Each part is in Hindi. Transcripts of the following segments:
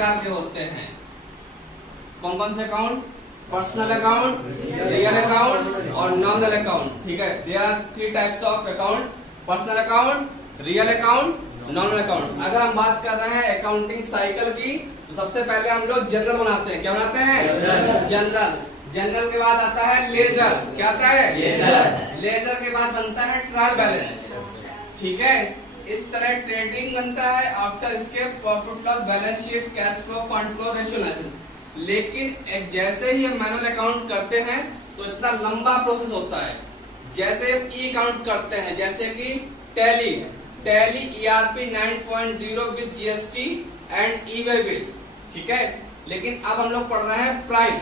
प्रकार के होते हैं। कौन कौन से account? Personal account, real account और नॉमिनल अकाउंट। ठीक है, there are 3 types of account, personal account, real account, nominal account. अगर हम बात कर रहे हैं अकाउंटिंग साइकिल की, तो सबसे पहले हम लोग जनरल बनाते हैं। क्या बनाते हैं? जनरल। जनरल के बाद आता है लेजर। क्या आता है? लेजर। लेजर के बाद बनता है ट्रायल बैलेंस। ठीक है, इस तरह ट्रेडिंग बनता है। आफ्टर इसके profit loss, balance sheet, cash flow, fund flow, ratio analysis. लेकिन जैसे ही हम मैनुअल अकाउंट करते हैं तो इतना लंबा प्रोसेस होता है। जैसे हम ई अकाउंट्स करते हैं, जैसे कि tally ERP 9.0 with GST and e-way bill. ठीक है, लेकिन अब हम लोग पढ़ रहे हैं प्राइम,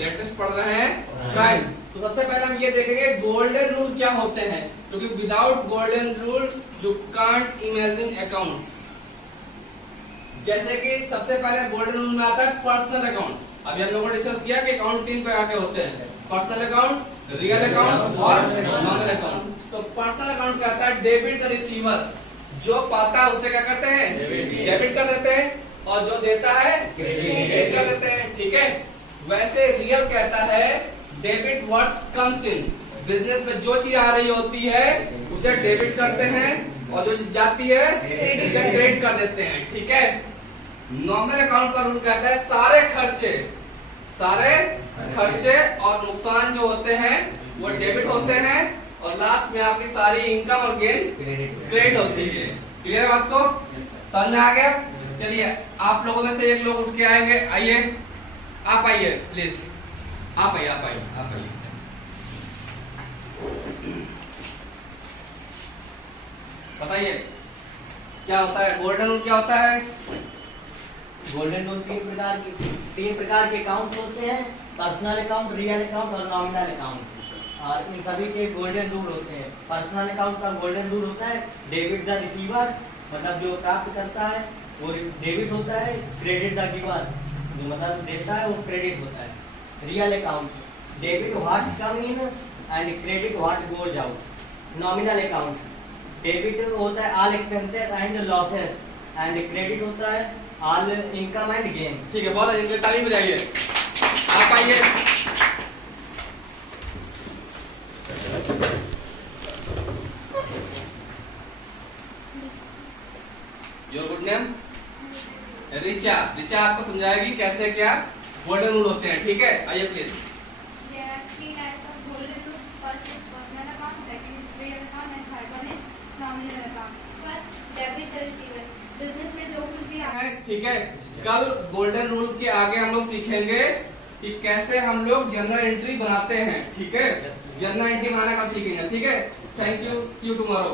लेटेस्ट पढ़ रहे हैं प्राइम। तो सबसे पहले हम ये देखेंगे गोल्डन रूल क्या होते हैं, क्योंकि without golden rule you can't imagine accounts. जैसे कि सबसे पहले गोल्डन रूल में आता है पर्सनल अकाउंट। अभी हम लोगों ने डिस्कस किया कि अकाउंट 3 प्रकार के होते हैं, पर्सनल अकाउंट, रियल अकाउंट और नॉमिनल अकाउंट। तो पर्सनल अकाउंट क्या होता है? डेबिट द रिसीवर, जो पाता है उसे क्या करते हैं? डेबिट कर देते हैं, और जो देता है क्रेडिट कर देते हैं। ठीक है, वैसे रियल कहता है debit what comes in, business में जो चीज आ रही होती है उसे डेबिट करते हैं, और जो जाती है उसे क्रेडिट कर देते हैं। ठीक है, नॉमिनल अकाउंट का रूल कहता है सारे खर्चे और नुकसान जो होते हैं वो डेबिट होते हैं, और लास्ट में आपकी सारी इनकम और गेन क्रेडिट होती है। क्लियर बात को? समझ में आ गया? चलिए, आप लोगों में से एक लोग उठ के आएंगे। आइए, आप आइए प्लीज, आप आइए। बताइए क्या होता है गोल्डन रूल? क्या होता है गोल्डन रूल? 3 प्रकार के अकाउंट होते हैं, पर्सनल अकाउंट, रियल अकाउंट और नॉमिनल अकाउंट। और इन सभी के गोल्डन रूल होते हैं। पर्सनल अकाउंट का गोल्डन रूल होता है डेबिट द रिसीवर, मतलब जो प्राप्त करता है वो डेबिट होता है, क्रेडिट द गिवर, जो मतलब देता है वो क्रेडिट होता है। Real account debit what come in and credit what goes out. Nominal account debit होता है all expenses and losses, and credit होता है ऑल इनकम एंड गेन। ठीक है, बहुत अच्छी, ताली बजाइए। आप आइए। Your good name? रिचा आपको समझाएगी कैसे क्या गोल्डन रूल होते हैं। ठीक है, आइए प्लीज। बिजनेस में जो कुछ भी ठीक है, कल गोल्डन रूल के आगे हम लोग सीखेंगे कि कैसे हम लोग जर्नल एंट्री बनाते हैं। ठीक है, जर्नल एंट्री बनाना कल सीखेंगे। ठीक है, thank you, see you tomorrow.